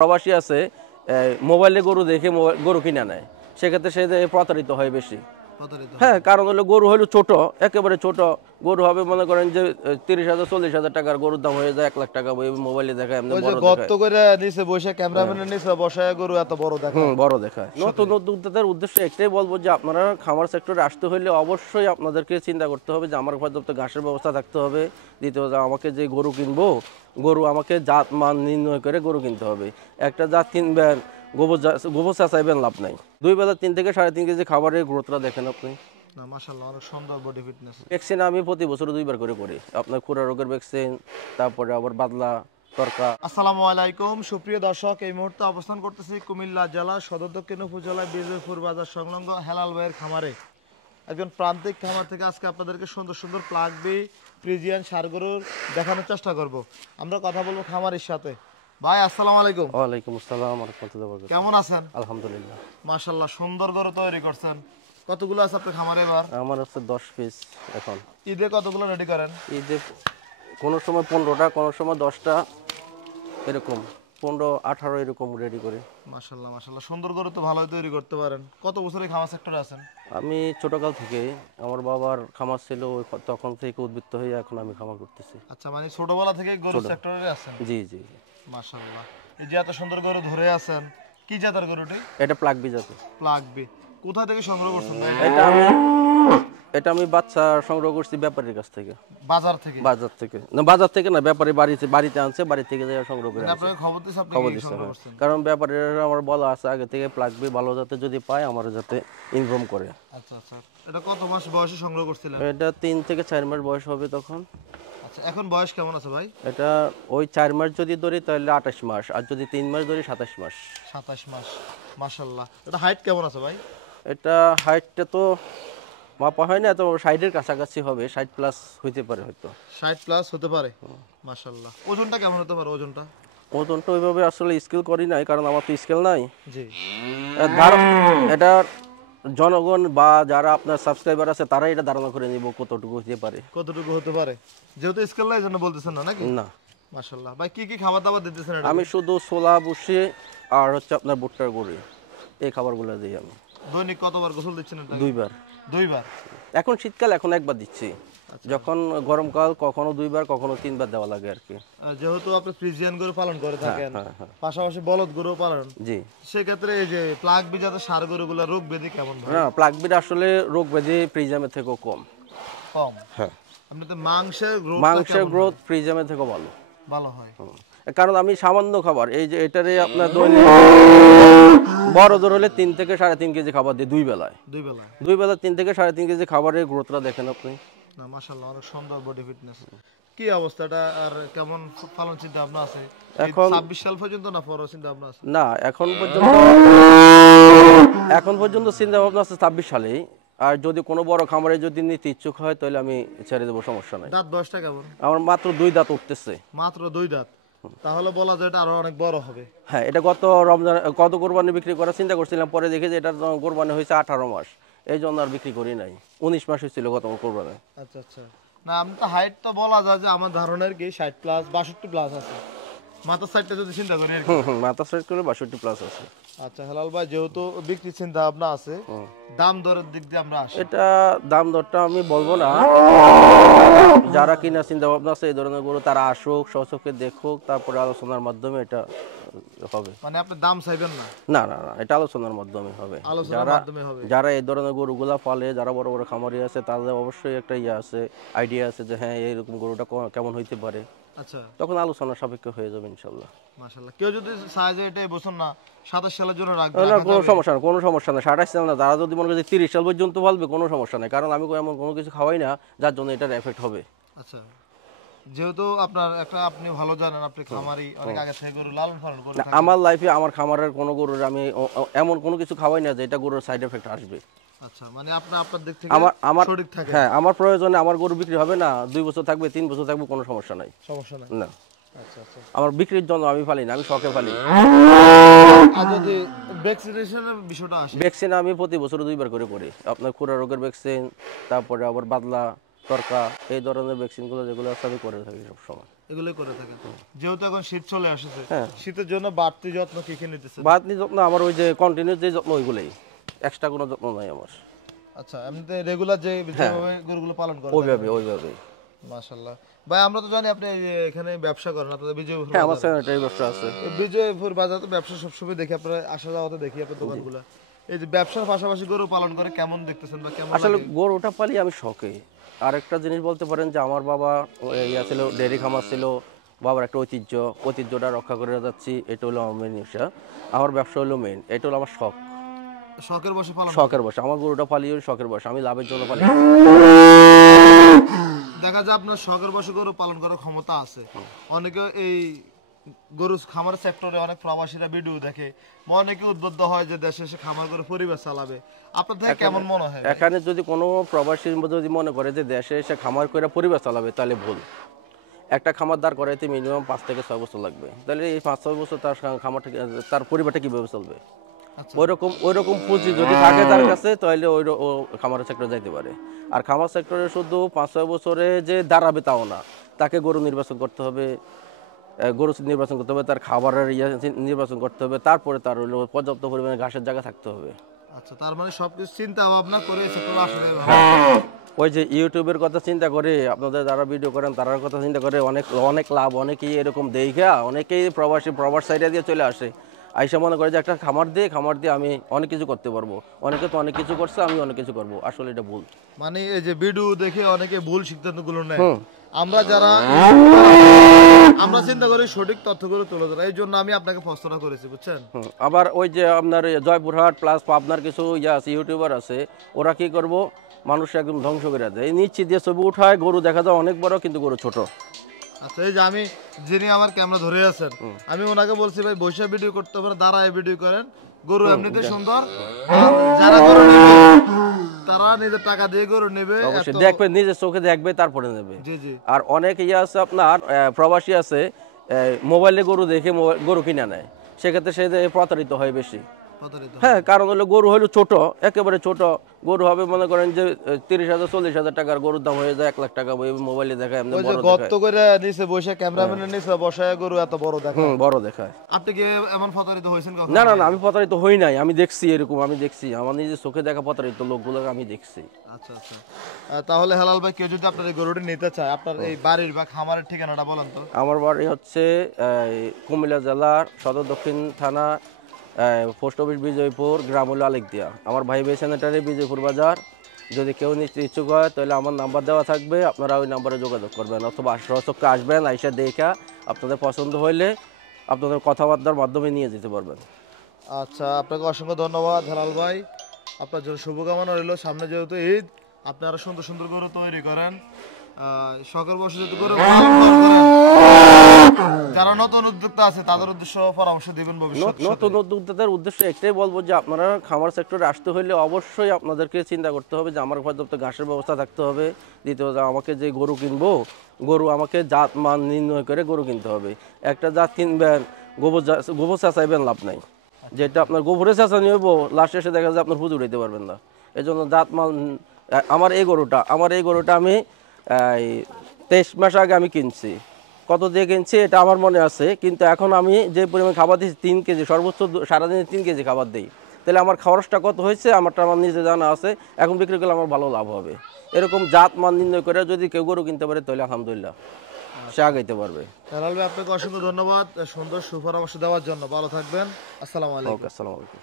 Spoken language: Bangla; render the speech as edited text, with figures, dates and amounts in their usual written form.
প্রবাসী আছে মোবাইলে গরু দেখে গরু কিনে নেয়, সেক্ষেত্রে সে প্রতারিত হয় বেশি। হ্যাঁ, কারণ হলো গরু হলো ছোট, একেবারে ছোট গরু হবে, মনে করেন যে 30,000 40,000 টাকার গরুর দাম হয়ে যায় 1 লাখ টাকা। মোবাইলে দেখায় এমনি বড় গর্ত করে নিচে বসে ক্যামেরাম্যানের নিচে বসায় গরু এত বড় দেখায়। বড় দেখায়। নতুন উদ্যোক্তাদের উদ্দেশ্য একটাই বলবো যে আপনারা খামার সেক্টরে আসতে হলে অবশ্যই আপনাদেরকে চিন্তা করতে হবে যে আমার পর্যাপ্ত ঘাসের ব্যবস্থা থাকতে হবে। দ্বিতীয়ত আমাকে যে গরু কিনবো, গরু আমাকে জাত মান নির্ণয় করে গরু কিনতে হবে। একটা জাত কিনবেন, গোবর চাচাইবেন, লাভ নাই। 2 বেলা 3 থেকে 3.5 কেজি খাবারের গ্রোথটা দেখেন আপনি। না মাশাআল্লাহ, অনেক সুন্দর বডি ফিটনেস। ভ্যাকসিন আমি প্রতি বছর 2 বার করে করি। আপনার খুরা রোগের ভ্যাকসিন, তারপরে আবার বাদলা তরকা। আসসালামু আলাইকুম সুপ্রিয় দর্শক, এই মুহূর্তে অবস্থান করতেছি কুমিল্লা জেলা সদর দক্ষিণ উপজেলায় বিজয়পুর বাজার সংলগ্ন হেলাল ভাইয়ের খামারে। একজন প্রান্তিক খামার থেকে আজকে আপনাদেরকে সুন্দর সুন্দর প্লাগবি ফ্রিজিয়ান ষাঁড় গরুর দেখানোর চেষ্টা করব। আমরা কথা বলবো খামারের সাথে। ভাই আসসালামু আলাইকুম। ওয়ালাইকুম আসসালাম ওয়া রাহমাতুল্লাহি ওয়া বারাকাতুহু। কেমন আছেন? আলহামদুলিল্লাহ। মাশাআল্লাহ, সুন্দর গরু তৈরি করছেন। কতগুলো আছে আপনার খামারে এবার? আমার হচ্ছে 10 পিস। এখন ঈদে কতগুলো রেডি করেন? ঈদে কোনো সময় 15টা, কোনো সময় 10টা, এরকম 15-18 এরকম রেডি করি। মাশাআল্লাহ মাশাআল্লাহ, সুন্দর গরু তো ভালোই তৈরি করতে পারেন। কত বছর এই খামার সেক্টরে আছেন? আমি ছোটকাল থেকে, আমার বাবার খামার ছিল, তখন থেকে উদ্বৃত্ত হয়ে এখন আমি খামার করতেছি। আচ্ছা, মানে ছোটবেলা থেকে গরু সেক্টরে আছেন? জি জি। মাশাআল্লাহ, এই যে এত সুন্দর গরু ধরে আছেন, কি জাতের গরুটি? এটা প্লাগবি জাতের। প্লাগবি। কোথা থেকে সংগ্রহ করছেন ভাই? এটা আমি বাচ্চা সংগ্রহ করছি ব্যাপারীর কাছ থেকে। বাজার থেকে? বাজার থেকে না, ব্যাপারী বাড়িতে আনছে, বাড়ি থেকে যাই সংগ্রহ করে। আপনাকে খবর দিছে, আপনি কি সংগ্রহ করছেন? কারণ ব্যাপারীরা আমার বলা আছে আগে থেকে প্লাগবি ভালো জাতে যদি পায় আমার যাতে ইনফর্ম করে। আচ্ছা আচ্ছা, এটা কত মাস বয়সে সংগ্রহ করছিলেন? এটা 3 থেকে 4 মাস বয়স হবে তখন। আচ্ছা, এখন বয়স কেমন আছে ভাই? এটা ওই 4 মাস যদি ধরি তাহলে 28 মাস, আর যদি 3 মাস ধরি 27 মাস। 27 মাস। মাশাআল্লাহ, এটা হাইট কেমন আছে ভাই? এটা হাইটটা তো মাপা হয় না, তো 60-এর কাছাকাছি হবে, 60 প্লাস হইতে পারে হয়তো। 60 প্লাস হতে পারে। মাশাআল্লাহ, ওজনটা কেমন হতে পারে? ওজনটা ওইভাবে আসলে স্কেল করি নাই, কারণ আমার তো স্কেল নাই। জি। এটা জনগণ বা যারা আপনার সাবস্ক্রাইবার আছে তারা এটা ধারণা করে নিব কতটুকু হতে পারে। কতটুকু হতে পারে, যেহেতু স্কেল নাই জন্য বলতেছেন না নাকি? না। মাশাআল্লাহ ভাই, কি কি খাবার দাবার দিতেছেন এটা? আমি শুধু ছোলা বসে আর হচ্ছে আপনার ভুট্টার গুঁড়ি, এই খাবারগুলো দিই আমি। দৈনিক কতবার গোসল দিচ্ছেন এটা? 2 বার। 2 বার? এখন শীতকাল, এখন 1 বার দিচ্ছি। যখন গরমকাল কখনো 2 বার, কখনো 3 বার দেওয়া লাগে আর কি। যেহেতু আপনি ফ্রিজিয়ান গরু পালন করে থাকেন, পাশাপাশি বলদ গরু পালন, জি, সেক্ষেত্রে এই যে প্লাগবি জাতের ষাঁড় গরুগুলো রোগ ব্যাধি কেমন ভাই? না, প্লাগবির আসলে রোগ ব্যাধি ফ্রিজিয়ামের থেকেও কম। কম? হ্যাঁ। আপনাদের মাংসের গ্রোথ ফ্রিজিয়ামের থেকেও ভালো। ভালো হয়? কারণ আমি সামান্য খাবার, এই যে এটারে আপনার দৈনিক বড় জোর হলে 3 থেকে 3.5 কেজি খাবার দিই 2 বেলায়। 2 বেলা 3 থেকে 3.5 কেজি খাবারের গ্রোথটা দেখেন আপনি। না মাশাআল্লাহ, অনেক সুন্দর বডি ফিটনেস। কি অবস্থাটা আর কেমন পালন চিন্তা ভাবনা আছে এখন? 26 সাল পর্যন্ত না পরে চিন্তা ভাবনা আছে? না, এখন পর্যন্ত চিন্তা ভাবনা আছে 26 সালেই। আর যদি কোনো বড় খামারে যদি নিতে ইচ্ছুক হয় তাহলে আমি ছেড়ে দেবো, সমস্যা নাই। দাঁত বয়সটা কেমন? আমার মাত্র 2 দাঁত উঠতেছে। মাত্র 2 দাঁত? তাহলে বলা যায় এটা আরো অনেক বড় হবে। হ্যাঁ, এটা গত কোরবানি বিক্রি করার চিন্তা করছিলাম, পরে দেখি যে এটা কোরবানি হয়েছে 18 মাস, এই জন্য আর বিক্রি করি নাই। 19 মাস হয়েছিল গত কোরবানি। আচ্ছা আচ্ছা। না, আমি তো হাইট তো বলা যায় যে আমার ধারণার কি 60 প্লাস 62 প্লাস আছে, মাথার সাইডটা যদি চিন্তা করি আর কি। মাথা সাইড করে 62 প্লাস আছে। আচ্ছা হেলাল ভাই, যেহেতু বিক্রি চিন্তা ভাবনা আছে, দাম দরের দিক দিয়ে আমরা আসি। এটা দাম দরটা আমি বলবো না, যারা কিনা চিন্তা ভাবনা আছে এই ধরনের গরু তারা আসুক, সচক্ষে দেখুক, তারপরে আলোচনার মাধ্যমে এটা হবে। মানে আপনি দাম চাইবেন না? না না না, এটা আলোচনার মাধ্যমে হবে। যারা এই ধরনের গরুগুলা পালে, যারা বড় বড় খামারি আছে, তাদের অবশ্যই একটা আছে, আইডিয়া আছে যে হ্যাঁ এইরকম গরুটা কেমন হইতে পারে। আচ্ছা, তখন আলোচনা সাপেক্ষে হয়ে যাবে ইনশাল্লাহ। মাশাআল্লাহ। কেউ যদি চায় যে এটা এবছর না 27 সালের জন্য রাখবে, কোনো সমস্যা না। 27 সাল না, তারা যদি মনে করে 30 সাল পর্যন্ত পালবে, কোনো সমস্যা নেই, কারণ আমি এমন কোনো কিছু খাওয়াই না যার জন্য এটার এফেক্ট হবে। আচ্ছা, যেহেতু আপনি ভালো জানেন, আপনি খামারি, অনেক আগে থেকে গরু লালন পালন করে থাকেন। আমার লাইফে আমার খামারের কোনো গরুর আমি এমন কোনো কিছু খাওয়াই না যে এটা গরুর সাইড এফেক্ট আসবে। আচ্ছা, মানে আপনার দিক থেকে সঠিক থাকে। হ্যাঁ, আমার প্রয়োজনে আমার গরু বিক্রি হবে না, 2 বছর থাকবে, 3 বছর থাকবে, কোনো সমস্যা নাই। না। আচ্ছা আচ্ছা, আমার বিক্রির জন্য আমি পালি না, আমি শখে পালি। আর যদি ভ্যাকসিনেশনের বিষয়টা আসে, ভ্যাকসিন আমি প্রতি বছর 2 বার করে করি। আপনার খুরা রোগের ভ্যাকসিন, তারপরে আবার বাদলা তরকা, এই ধরনের ভ্যাকসিনগুলো যেগুলো আছে আমি করে থাকি সব সময়। এগুলোই করে থাকেন। যেহেতু এখন শীত চলে আসছে, হ্যাঁ। শীতের জন্য বাড়তি যত্ন কি কি নিতেছেন? বাদনি যত্ন আমার ওই যে কন্টিনিউ যে যত্ন ওইগুলোই, এক্সট্রা কোনো যত্ন নাই আমার। আচ্ছা, এমনিতে রেগুলার যেভাবে গরুগুলো পালন করেন ওইভাবে। মাশাআল্লাহ। ভাই আমরা তো জানি আপনি এই যে এখানে ব্যবসা করেন, আপনাদের বিজয়পুর হ্যাঁ, আমার বাজারে। স্যানিটারি ব্যবসা আছে। এই বিজয়পুর বাজারে তো ব্যবসা সবসময় দেখি, আপনারা আসা যাওয়াতে দেখি আপনার দোকানগুলো। এই যে ব্যবসার পাশাপাশি গরু পালন করে কেমন দেখতেছেন বা কেমন আসলে লাগে? গরুটা পালি আমি শখে। আরেকটা জিনিস বলতে পারেন যে আমার বাবা ইয়া ছিল, ডেয়ারি খামার ছিল, বাবার একটা ঐতিহ্যটা রক্ষা করে যাচ্ছি, এটা হলো আমার মেন ইচ্ছা। আমার ব্যবসা হলো মেন, এটা হলো আমার শখ, শখের বসে পালন করেন? শখের বসে আমার গরুটা পালি ওই শখের বসে, আমি লাভের জন্য পালি না। দেখা যায় আপনার শখের বসে গরু পালন করার ক্ষমতা আছে। অনেকে এই গরু খামার সেক্টরে অনেক প্রবাসীরা ভিডিও দেখে, বা অনেকে উদ্বুদ্ধ হয় যে দেশে এসে খামার করে পরিবার চালাবে। আপনার থেকে কেমন মনে হয় ভাই? এখানে যদি কোনো প্রবাসী যদি মনে করে যে দেশে এসে খামার করে পরিবার চালাবে, তাহলে ভুল। একটা খামার দাঁড় করাইতে মিনিমাম 5 থেকে 6 বছর লাগবে, তাহলে এই 5-6 বছর তার খামারটা, তার পরিবারটা কীভাবে চলবে? আচ্ছা। ওইরকম পুঁজি যদি থাকে তার কাছে, তাহলে ও খামারের সেক্টরে যাইতে পারে। আর খামার সেক্টরে শুধু 5-6 বছরে যে দাঁড়াবে তাও না, তাকে গরু নির্বাচন করতে হবে, তার খাবারের নির্বাচন করতে হবে, তারপরে তার হলো পর্যাপ্ত পরিমাণে ঘাসের জায়গা থাকতে হবে। আচ্ছা, তার মানে সবকিছু চিন্তা ভাবনা করে এই সেক্টরে আসলে ওই যে ইউটিউবের কথা চিন্তা করে, আপনাদের যারা ভিডিও করেন তার কথা চিন্তা করে অনেক লাভ, অনেকেই এরকম দেখা, অনেকেই প্রবাস সাইডে দিয়ে চলে আসে, আইসা মনে করে যে একটা খামার দিয়ে আমি অনেক কিছু করতে পারবো। অনেকে তো অনেক কিছু করছে, আমি অনেক কিছু করবো, আসলে এটা ভুল। মানে এই যে ভিডিও দেখে অনেকে ভুল সিদ্ধান্তগুলো নেয়। হুম। আমরা চিন্তা করি সঠিক তথ্যগুলো তুলে ধরা, এই জন্য আমি আপনাকে প্রশ্নটা করেছি, বুঝছেন? আবার ওই যে আপনার জয়পুরহাট প্লাস পাবনার কিছু আছে, ইউটিউবার আছে, ওরা কি করব, মানুষ একদম ধ্বংস করে দেয়। এই নিশ্চিত দিয়ে ছবি উঠায়, গরু দেখা যায় অনেক বড় কিন্তু গরু ছোট। আচ্ছা, এই যে আমি যিনি আমার ক্যামেরা ধরে আছেন, আমি ওনাকে বলছি ভাই বসে ভিডিও করতে পারে, দাঁড়ায় ভিডিও করেন, গরু এমনিতে সুন্দর। আর যারা গরু নেবে তারা নিজের টাকা দিয়ে গরু নেবে, অবশ্যই দেখবে, নিজের চোখে দেখবে, তারপরে নেবে। জি জি। আর অনেক আছে আপনার প্রবাসী আছে, মোবাইলে গরু দেখে গরু কিনে নেয়, সেক্ষেত্রে সে প্রতারিত হয় বেশি। প্রতারিত। হ্যাঁ, কারণ হলো গরু হলো ছোট, একেবারে ছোট গরু হবে, মনে করেন যে 30,000-40,000 টাকার গরুর দাম হয়ে যায় 1 লাখ টাকা, মোবাইলে দেখায় এমনি ওই যে বড় গর্ত দেখায়। করে নিচে বসে ক্যামেরাম্যানের নিচে বসায় গরু এত বড় দেখা। বড় দেখায়। আপনি কি এমন প্রতারিত হয়েছেন কখনো? না, আমি প্রতারিত হই নাই, আমি দেখছি এরকম, আমার নিজের চোখে দেখা প্রতারিত লোকগুলোকে আমি দেখছি। আচ্ছা আচ্ছা। তাহলে হেলাল ভাই, কেউ যদি আপনার এই গরুটি নিতে চায়, আপনার এই বাড়ির বা খামারের ঠিকানাটা বলেন তো। আমার বাড়ি হচ্ছে কুমিল্লা জেলার সদর দক্ষিণ থানা, পোস্ট অফিস বিজয়পুর, গ্রাম হলো আলেকদিয়া। আমার ভাই সেনেটারি বিজয়পুর বাজার। যদি কেউ নিতে ইচ্ছুক হয় তাহলে আমার নাম্বার দেওয়া থাকবে, আপনারা ওই নাম্বারে যোগাযোগ করবেন, অথবা সচক্ষে আসবেন, আইসা দেখা আপনাদের পছন্দ হইলে আপনাদের কথাবার্তার মাধ্যমে নিয়ে যেতে পারবেন। আচ্ছা, আপনাকে অসংখ্য ধন্যবাদ হেলাল ভাই, আপনার জন্য শুভকামনা রইল। সামনে যেহেতু ঈদ, আপনারা সুন্দর সুন্দর গরু তৈরি করেন, শখের বসে যদি গরু পালন করেন, যারা নতুন উদ্যোক্তা আছে তাদের উদ্দেশ্য পরামর্শ দিবেন ভবিষ্যতে? নতুন উদ্যোক্তাদের উদ্দেশ্যে একটাই বলবো যে আপনারা খামার সেক্টরে আসতে হলে অবশ্যই আপনাদেরকে চিন্তা করতে হবে যে আমার পর্যাপ্ত ঘাসের ব্যবস্থা থাকতে হবে। দ্বিতীয়ত, আমাকে যে গরু কিনবো, গরু আমাকে জাত মান নির্ণয় করে গরু কিনতে হবে। একটা জাত কিনবেন, গোবর চাচাইবেন, লাভ নাই। যেটা আপনার গোবরে চাচা নিয়ে লাস্ট এসে দেখা যায় আপনার পুজো উঠাইতে পারবেন না। এই জন্য জাত মান, আমার এই গরুটা আমি 23 মাস আগে আমি কিনছি। কত দিয়ে কিনছি এটা আমার মনে আছে, কিন্তু এখন আমি যে পরিমাণ খাবার দিচ্ছি 3 কেজি, সর্বোচ্চ সারাদিনে 3 কেজি খাবার দিই, তাহলে আমার খরচটা কত হয়েছে আমার নিজে জানা আছে। এখন বিক্রি করলে আমার ভালো লাভ হবে। এরকম জাত মান নির্ণয় করে যদি কেউ গরু কিনতে পারে তাহলে আলহামদুলিল্লাহ সে আগাইতে পারবে। হেলাল ভাই, আপনাকে অসংখ্য ধন্যবাদ সুন্দর সুপরামর্শ দেওয়ার জন্য। ভালো থাকবেন। আসসালামু আলাইকুম। ওকে, আসসালামু আলাইকুম।